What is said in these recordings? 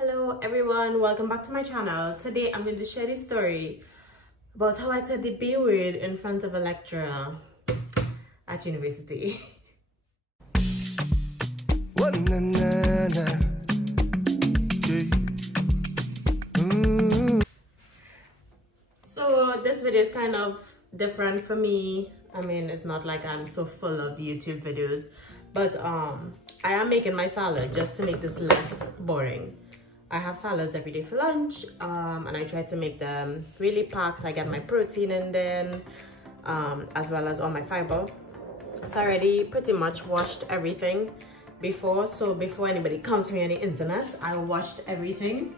Hello everyone, welcome back to my channel. Today I'm going to share this story about how I said the B word in front of a lecturer at university. So this video is kind of different for me. I mean, it's not like I'm so full of YouTube videos, but I am making my salad just to make this less boring. I have salads every day for lunch, and I try to make them really packed. I get my protein in then, as well as all my fiber. So I already pretty much washed everything before. So before anybody comes to me on the internet, I washed everything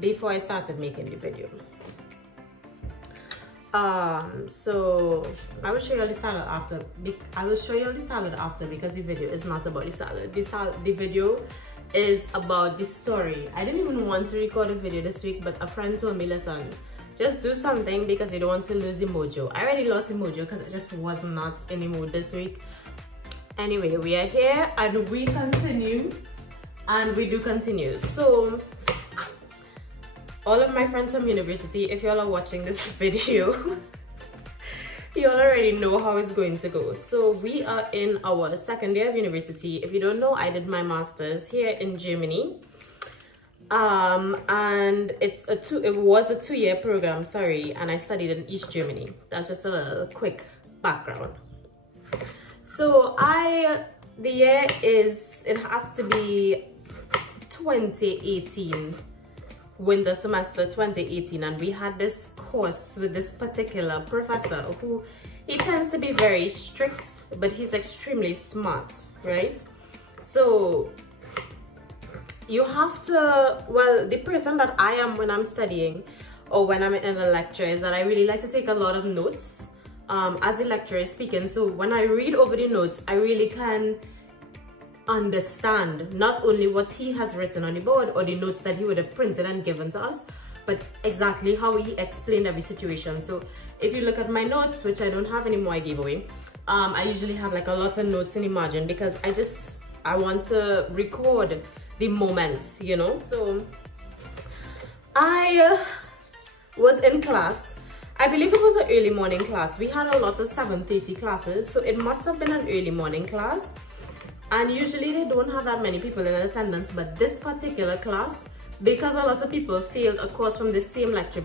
before I started making the video. So I will show you all the salad after. I will show you all the salad after because the video is not about the salad. The video is about the story. I didn't even want to record a video this week, but a friend told me, listen, just do something because you don't want to lose the mojo. I already lost the mojo because I just was not in the mood this week. Anyway, we are here and we continue, and we do continue. So all of my friends from university, if y'all are watching this video, you all already know how it's going to go. So we are in our second year of university. If you don't know, I did my master's here in Germany, and it was a 2-year program, sorry, and I studied in East Germany. That's just a little quick background. So the year it has to be 2018, winter semester 2018, and we had this course with this particular professor who, he tends to be very strict, but he's extremely smart, right? So you have to, well, the person that I am when I'm studying or when I'm in a lecture is that I really like to take a lot of notes as the lecturer is speaking. So when I read over the notes, I really can understand not only what he has written on the board or the notes that he would have printed and given to us, but exactly how he explained every situation. So if you look at my notes, which I don't have anymore, I gave away, I usually have like a lot of notes in the margin because I want to record the moment, you know. So I was in class. I believe it was an early morning class. We had a lot of 7:30 classes, so it must have been an early morning class. And usually they don't have that many people in attendance, but this particular class, because a lot of people failed a course from the same lecturer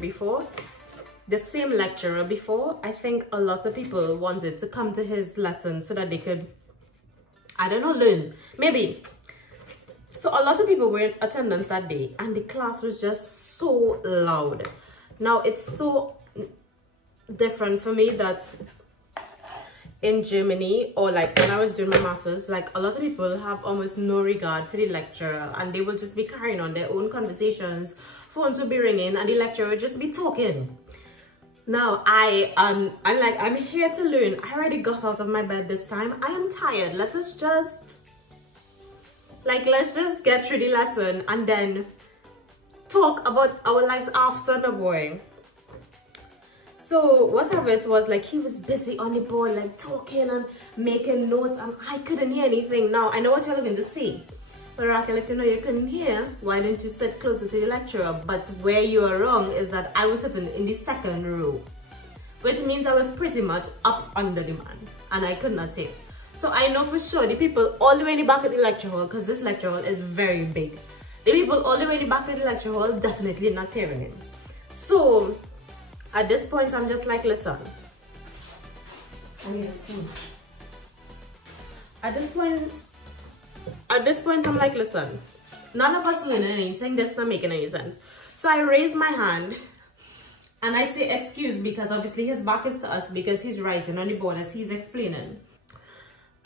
before, I think a lot of people wanted to come to his lesson so that they could, I don't know, learn, maybe. So a lot of people were in attendance that day, and the class was just so loud. Now it's so different for me that in Germany, or like when I was doing my master's, like a lot of people have almost no regard for the lecturer, and they will just be carrying on their own conversations, phones will be ringing, and the lecturer will just be talking. Now I'm here to learn. I already got out of my bed this time. I am tired. Let's just get through the lesson and then talk about our lives after the boring. So whatever it was, like he was busy on the board, like talking and making notes, and I couldn't hear anything. Now I know what you're going to say, but Raquel, if you know you couldn't hear, why didn't you sit closer to the lecturer? But where you are wrong is that I was sitting in the second row, which means I was pretty much up under the man, and I could not hear. So I know for sure the people all the way in the back of the lecture hall, because this lecture hall is very big, the people all the way in the back of the lecture hall definitely not hearing him. So at this point, I'm just like, listen, I need a spoon. At this point, I'm like, listen, none of us learning anything. That's not making any sense. So I raise my hand and I say, excuse, because obviously his back is to us because he's writing on the board as he's explaining.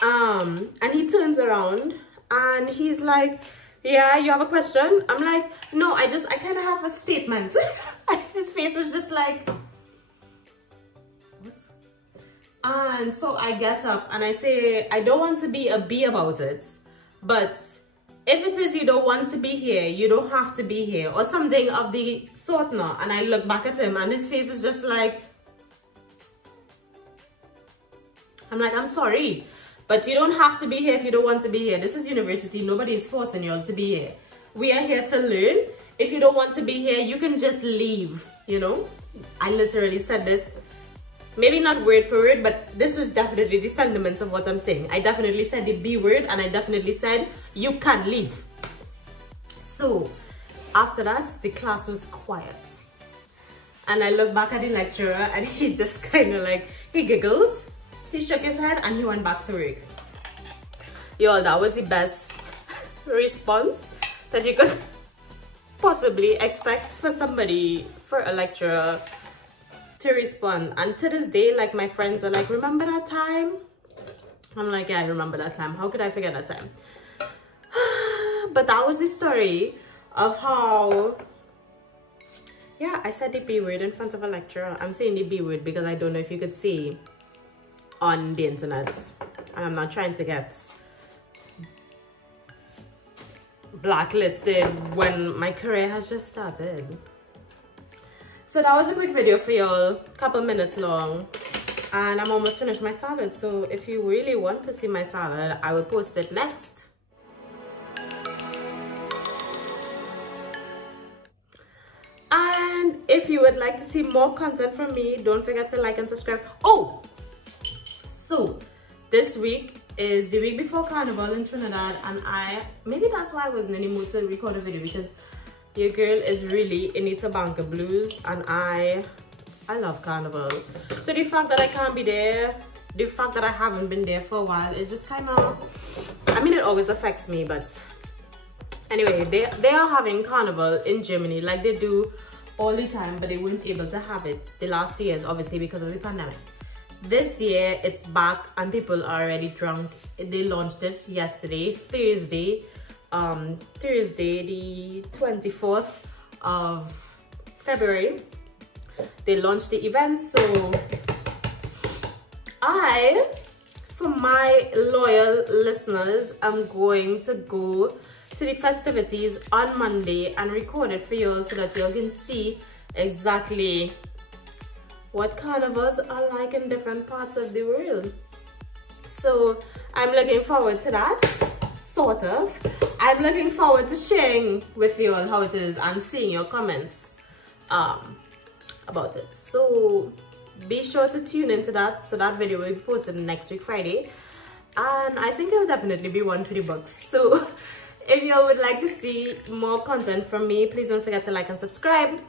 And he turns around and he's like, yeah, you have a question? I'm like, no, I kind of have a statement. His face was just like, what? And so I get up and I say, I don't want to be a bee about it, but if it is you don't want to be here, you don't have to be here, or something of the sort now. And I look back at him and his face is just like, I'm like, I'm sorry, but you don't have to be here if you don't want to be here. This is university. Nobody is forcing you all to be here. We are here to learn. If you don't want to be here, you can just leave, you know. I literally said this, maybe not word for word, but this was definitely the sentiments of what I'm saying. I definitely said the B word, and I definitely said you can leave. So after that, the class was quiet. And I looked back at the lecturer and he just kind of like, he giggled, he shook his head, and he went back to work. Y'all, that was the best response that you could possibly expect for somebody, for a lecturer to respond. And to this day, like, my friends are like, remember that time? I'm like, yeah, I remember that time. How could I forget that time? But that was the story of how, yeah, I said the B word in front of a lecturer. I'm saying the B word because I don't know if you could see on the internet, and I'm not trying to get blacklisted when my career has just started. So that was a quick video for y'all, couple minutes long, and I'm almost finished my salad. So if you really want to see my salad, I will post it next. And if you would like to see more content from me, don't forget to like and subscribe. Oh, so this week is the week before Carnival in Trinidad, and maybe that's why I wasn't in the mood to record a video, because your girl is really in the Banker blues, and I love Carnival. So the fact that I can't be there, the fact that I haven't been there for a while, is just kind of, I mean, it always affects me. But anyway, they are having Carnival in Germany like they do all the time, but they weren't able to have it the last 2 years, obviously, because of the pandemic. This year it's back and people are already drunk. They launched it yesterday, Thursday the 24th of February. They launched the event. So for my loyal listeners, I'm going to go to the festivities on Monday and record it for you so that you all can see exactly what carnivals are like in different parts of the world. So I'm looking forward to that, sort of. I'm looking forward to sharing with you all how it is and seeing your comments about it. So be sure to tune into that. So that video will be posted next week, Friday. And I think it'll definitely be one for the books. So if you all would like to see more content from me, please don't forget to like and subscribe.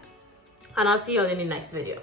And I'll see you all in the next video.